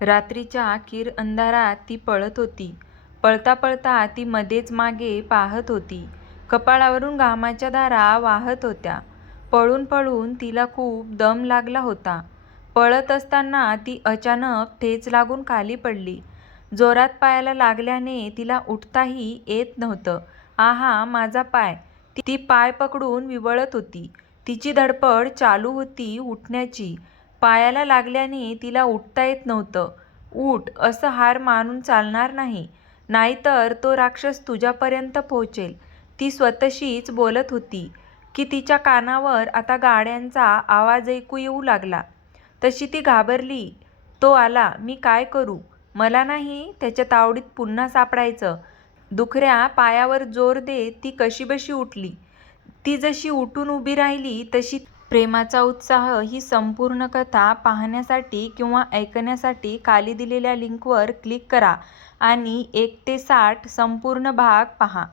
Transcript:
रात्रीच्या किर अंधारात ती पळत होती. पळता पळता ती मध्येच मागे पाहत होती. कपाळावरून घामाच्या धारा वाहत होत्या. पळून पळून तिला खूप दम लागला होता. पळत असताना ती अचानक ठेच लागून खाली पडली. जोरात पायाला लागल्याने तिला उठताही येत नव्हतं. आहा, माझा पाय! ती पाय पकडून विव्हळत होती. तिची धडपड चालू होती उठण्याची. पायाला लागल्याने तिला उठता येत नव्हतं. उठ, असं हार मानून चालणार नाही, नाहीतर तो राक्षस तुझ्यापर्यंत पोहोचेल, ती स्वतःशीच बोलत होती की तिच्या कानावर आता गाड्यांचा आवाज ऐकू येऊ लागला. तशी ती घाबरली. तो आला, मी काय करू? मला नाही त्याच्या तावडीत पुन्हा सापडायचं. दुखऱ्या पायावर जोर देत ती कशीबशी उठली. ती जशी उठून उभी राहिली तशी प्रेमाचा उत्साह. ही संपूर्ण कथा पाहण्यासाठी किंवा ऐकण्यासाठी खाली दिलेल्या लिंकवर क्लिक करा आणि 1 ते 60 संपूर्ण भाग पहा.